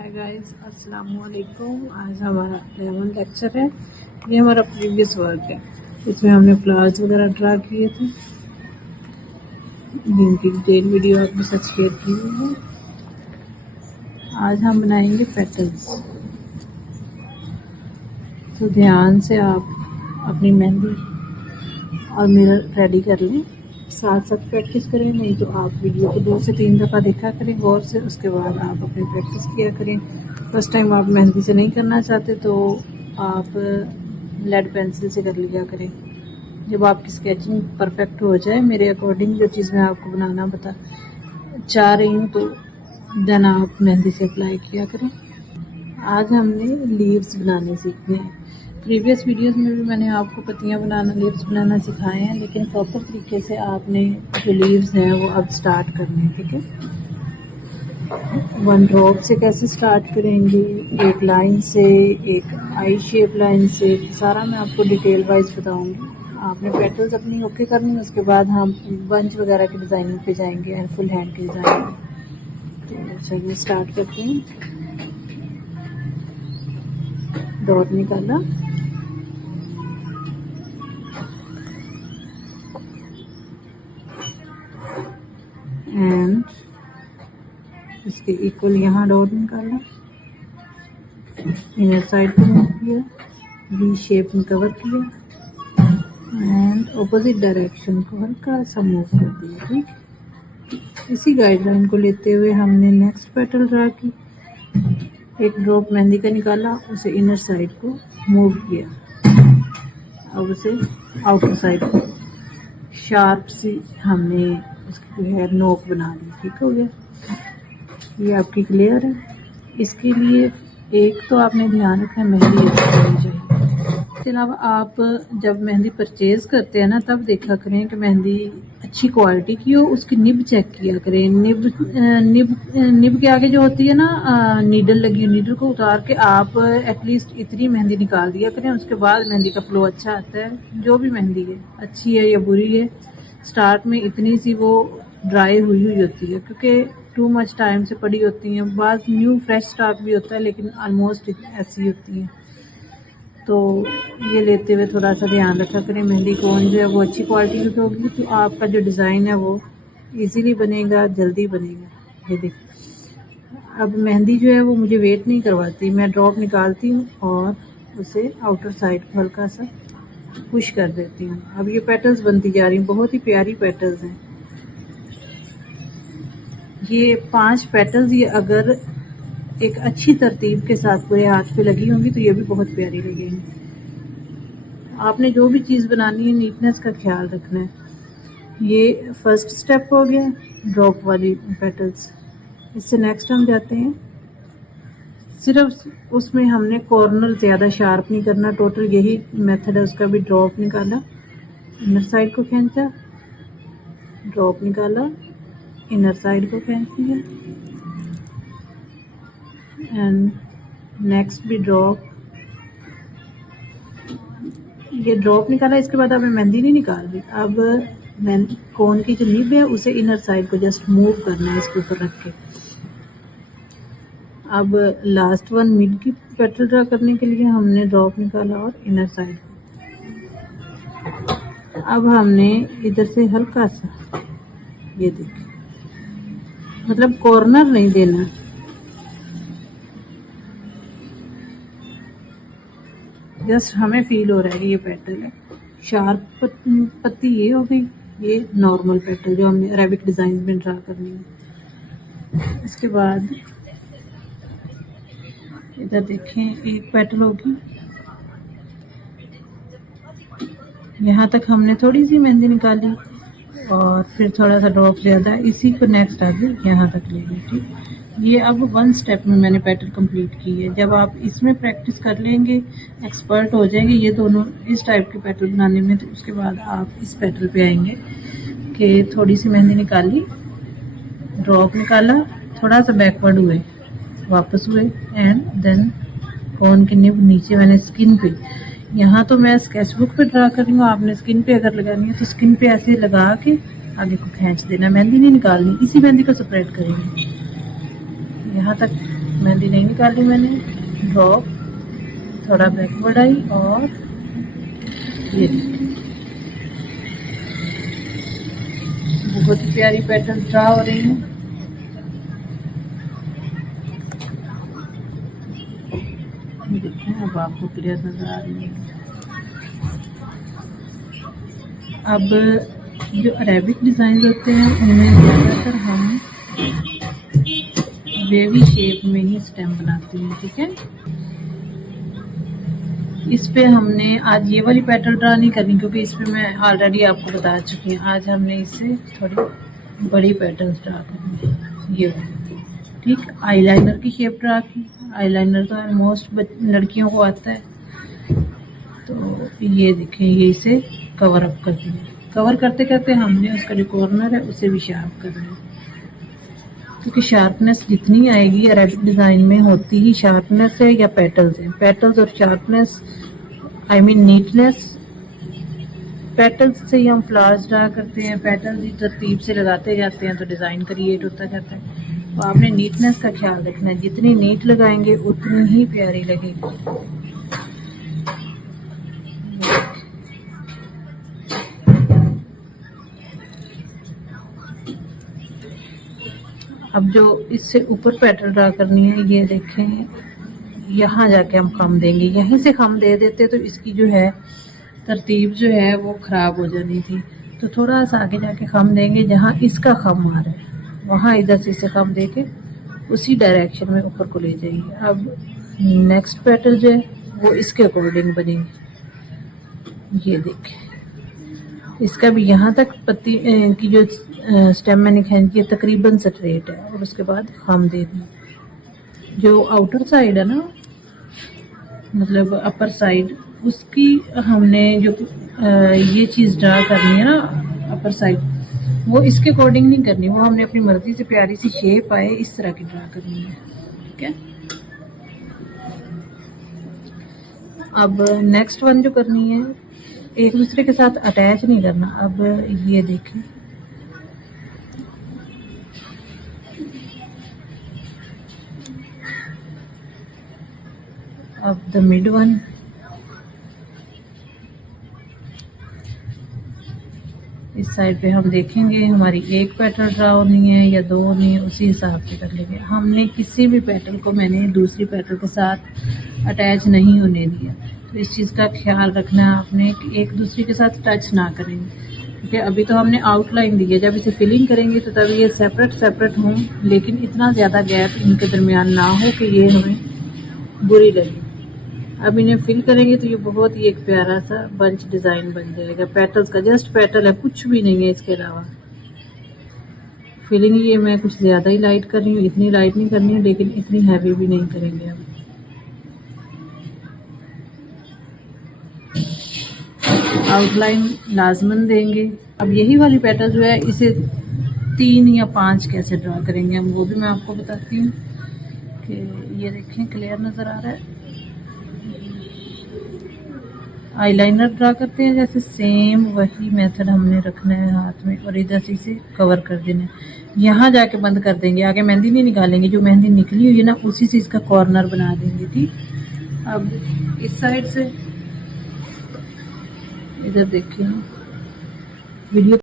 Hi guys, अस्सलाम वालेकुम। आज हमारा 11 लेक्चर है। ये हमारा प्रीवियस वर्क है। इसमें हमने फ्लावर्स वगैरह ड्रा किए थे, जिनकी डिटेल वीडियो आपके साथ शेयर की हुई है। आज हम बनाएंगे पेटल्स। तो ध्यान से आप अपनी मेहंदी और मिरर रेडी कर लें, साथ साथ प्रैक्टिस करें। नहीं तो आप वीडियो को 2 से 3 दफ़ा देखा करें गौर से, उसके बाद आप अपनी प्रैक्टिस किया करें। फर्स्ट टाइम आप मेहंदी से नहीं करना चाहते तो आप लेड पेंसिल से कर लिया करें। जब आपकी स्केचिंग परफेक्ट हो जाए, मेरे अकॉर्डिंग जो चीज़ मैं आपको बनाना चाह रही हूँ, तो देन आप मेहंदी से अप्लाई किया करें। आज हमने लीव्स बनाने सीखने हैं। प्रीवियस वीडियोस में भी मैंने आपको पत्तियां बनाना, लीव्स बनाना सिखाए हैं, लेकिन प्रॉपर तरीके से आपने जो लीव्स हैं वो अब स्टार्ट करने हैं। ठीक है, 1 ड्रॉप से कैसे स्टार्ट करेंगे, एक लाइन से, एक आई शेप लाइन से, सारा मैं आपको डिटेल वाइज बताऊंगी। आपने पेटल्स अपनी ओके करनी है, उसके बाद हम बंच वगैरह की डिज़ाइनिंग पे जाएंगे एंड फुल हैंड की डिज़ाइनिंग। तो चलिए स्टार्ट करते हैं। डॉट निकाला, एंड इसके इक्वल यहाँ डॉट निकाला, इनर साइड को मूव किया, वी शेप में कवर किया एंड ऑपोजिट डायरेक्शन को हल्का सा मूव कर दिया। ठीक, इसी गाइडलाइन को लेते हुए हमने नेक्स्ट पेटल ड्रा की। एक ड्रॉप मेहंदी का निकाला, उसे इनर साइड को मूव किया, अब उसे आउटर साइड को शार्प सी हमने उसकी जो है नोक बना ली। ठीक हो गया, ये आपकी क्लियर है। इसके लिए एक तो आपने ध्यान रखना है मेहंदी अच्छी होनी चाहिए। इसके अलावा आप जब मेहंदी परचेज़ करते हैं ना, तब देखा करें कि मेहंदी अच्छी क्वालिटी की हो, उसकी निब चेक किया करें। निब के आगे जो होती है ना नीडल लगी, नीडल को उतार के आप एटलीस्ट इतनी मेहंदी निकाल दिया करें। उसके बाद मेहंदी का फ्लो अच्छा आता है। जो भी मेहंदी है, अच्छी है या बुरी है, स्टार्ट में इतनी सी वो ड्राई हुई होती है, क्योंकि टू मच टाइम से पड़ी होती हैं। बाद न्यू फ्रेश स्टार्ट भी होता है, लेकिन ऑलमोस्ट ऐसी होती हैं। तो ये लेते हुए थोड़ा सा ध्यान रखा करें मेहंदी कौन जो है वो अच्छी क्वालिटी की होगी, तो आपका जो डिज़ाइन है वो इजीली बनेगा, जल्दी बनेगा। ये देखिए, अब मेहंदी जो है वो मुझे वेट नहीं करवाती। मैं ड्रॉप निकालती हूँ और उसे आउटर साइड को हल्का सा पुश कर देती हूँ। अब ये पेटल्स बनती जा रही हैं, बहुत ही प्यारी पेटल्स हैं। ये 5 पेटल्स ये अगर एक अच्छी तरतीब के साथ पूरे हाथ पे लगी होंगी तो ये भी बहुत प्यारी लगेंगी। आपने जो भी चीज़ बनानी है, नीटनेस का ख्याल रखना है। ये फर्स्ट स्टेप हो गया ड्रॉप वाली पेटल्स। इससे नेक्स्ट हम जाते हैं, सिर्फ उसमें हमने कॉर्नर ज़्यादा शार्प नहीं करना। टोटल यही मेथड है उसका भी। ड्रॉप निकाला, इनर साइड को खींचा, ड्रॉप निकाला, इनर साइड को खींच लिया, एंड नेक्स्ट भी ड्रॉप। ये ड्रॉप निकाला, इसके बाद अब मैं मेहंदी नहीं निकाल रही। अब मैं कोन की जो निब है उसे इनर साइड को जस्ट मूव करना है इसके ऊपर रख के। अब लास्ट वन मिड की पेटल ड्रा करने के लिए हमने ड्रॉप निकाला और इनर साइड। अब हमने इधर से हल्का सा, ये देखिए, मतलब कॉर्नर नहीं देना, जस्ट हमें फील हो रहा है कि ये पेटल है। शार्प पत्ती ये हो गई, ये नॉर्मल पेटल जो हमने अरेबिक डिज़ाइन में ड्रा करनी है। इसके बाद इधर देखें, एक पेटल होगी, यहाँ तक हमने थोड़ी सी मेहंदी निकाली और फिर थोड़ा सा ड्रॉप ज़्यादा, इसी को नेक्स्ट आगे यहाँ तक ले गई। ठीक, ये अब 1 स्टेप में मैंने पेटल कंप्लीट की है। जब आप इसमें प्रैक्टिस कर लेंगे, एक्सपर्ट हो जाएंगे ये दोनों इस टाइप के पेटल बनाने में, तो उसके बाद आप इस पेटल पे आएंगे कि थोड़ी सी मेहंदी निकाली, ड्रॉप निकाला, थोड़ा सा बैकवर्ड हुए, वापस हुए, एंड देन कोन की निब नीचे मैंने स्किन पे, यहाँ तो मैं स्केचबुक पे ड्रा कर रही हूँ, आपने स्किन पे अगर लगानी है तो स्किन पे ऐसे लगा के आगे को खींच देना। मेहंदी नहीं निकालनी, इसी मेहंदी को स्प्रेड करेंगे। यहाँ तक मेहंदी नहीं निकाली मैंने, ड्रॉप, थोड़ा बैकवर्ड आई और ये बहुत ही प्यारी पैटर्न ड्रा हो रही है। देखिए अब आपको क्लियर नजर आ रही है। अब जो अरेबिक डिज़ाइन होते हैं उनमें ज़्यादातर हम वेवी शेप में ही स्टेम बनाते हैं, ठीक है। इस पे हमने आज ये वाली पैटर्न ड्रा नहीं करनी क्योंकि इस पे मैं ऑलरेडी आपको बता चुकी हूँ। आज हमने इससे थोड़ी बड़ी पैटर्न ड्रा करनी है, ये ठीक। आईलाइनर की शेप ड्रा की, आईलाइनर तो ऑलमोस्ट लड़कियों को आता है। तो ये देखें, ये इसे कवर अप कर दिया। कवर करते करते हमने उसका जो कॉर्नर है उसे भी शार्प करना है, क्योंकि शार्पनेस जितनी आएगी अरेबिक डिज़ाइन में होती ही शार्पनेस है या पेटल्स है। पेटल्स और sharpness I mean neatness, petals से ही हम फ्लावर्स ड्रा करते हैं, पेटल्स ही तरतीब से लगाते जाते हैं तो डिज़ाइन क्रिएट होता जाता है। तो आपने नीटनेस का ख्याल रखना है, जितनी नीट लगाएंगे उतनी ही प्यारी लगेगी। अब जो इससे ऊपर पैटर्न ड्रा करनी है, ये देखें, यहाँ जाके हम खम देंगे। यहीं से खम दे देते तो इसकी जो है तरतीब जो है वो ख़राब हो जानी थी। तो थोड़ा सा आगे जाके खम देंगे, जहाँ इसका खम आ रहा है वहाँ इधर से इसे खम दे के उसी डायरेक्शन में ऊपर को ले जाएंगे। अब नेक्स्ट पैटर्न जो है वो इसके अकॉर्डिंग बनेगी। ये देखें, इसका भी यहाँ तक पत्ती की जो स्टेम मैंने खींची है तकरीबन स्ट्रेट है और उसके बाद हम दे दें। जो आउटर साइड है ना, मतलब अपर साइड, उसकी हमने जो ये चीज़ ड्रा करनी है ना अपर साइड, वो इसके अकॉर्डिंग नहीं करनी, वो हमने अपनी मर्जी से प्यारी सी शेप आए इस तरह की ड्रा करनी है, ठीक है। अब नेक्स्ट वन जो करनी है, एक दूसरे के साथ अटैच नहीं करना। अब ये देखें, अब द मिड वन, इस साइड पे हम देखेंगे हमारी एक पैटर्न ड्रा होनी है या दो होनी है, उसी हिसाब से कर लेंगे। हमने किसी भी पैटर्न को मैंने दूसरी पैटर्न के साथ अटैच नहीं होने दिया, तो इस चीज़ का ख्याल रखना है आपने कि एक दूसरे के साथ टच ना करेंगे, क्योंकि अभी तो हमने आउटलाइन दी है, जब इसे फिलिंग करेंगे तो तब ये सेपरेट हों, लेकिन इतना ज़्यादा गैप इनके दरमियान ना हो कि ये हमें बुरी लगे। अब इन्हें फिल करेंगे तो ये बहुत ही एक प्यारा सा बंच डिज़ाइन बन जाएगा। पेटल्स का जस्ट पेटल है, कुछ भी नहीं है इसके अलावा। फिलिंग ये मैं कुछ ज़्यादा ही लाइट कर रही हूँ, इतनी लाइट नहीं करनी है लेकिन इतनी हैवी भी नहीं करेंगे। अब आउटलाइन लाजमन देंगे। अब यही वाली पेटल जो है इसे 3 या 5 कैसे ड्रा करेंगे हम, वो भी मैं आपको बताती हूँ। कि ये देखें, क्लियर नज़र आ रहा है। आईलाइनर ड्रा करते हैं जैसे, सेम वही मेथड हमने रखना है हाथ में और इधर से इसे कवर कर देना है। यहाँ जाके बंद कर देंगे, आगे मेहंदी नहीं निकालेंगे, जो मेहंदी निकली हुई है ना उसी से इसका कॉर्नर बना देंगे, ठीक। अब इस साइड से इधर देखिए वीडियो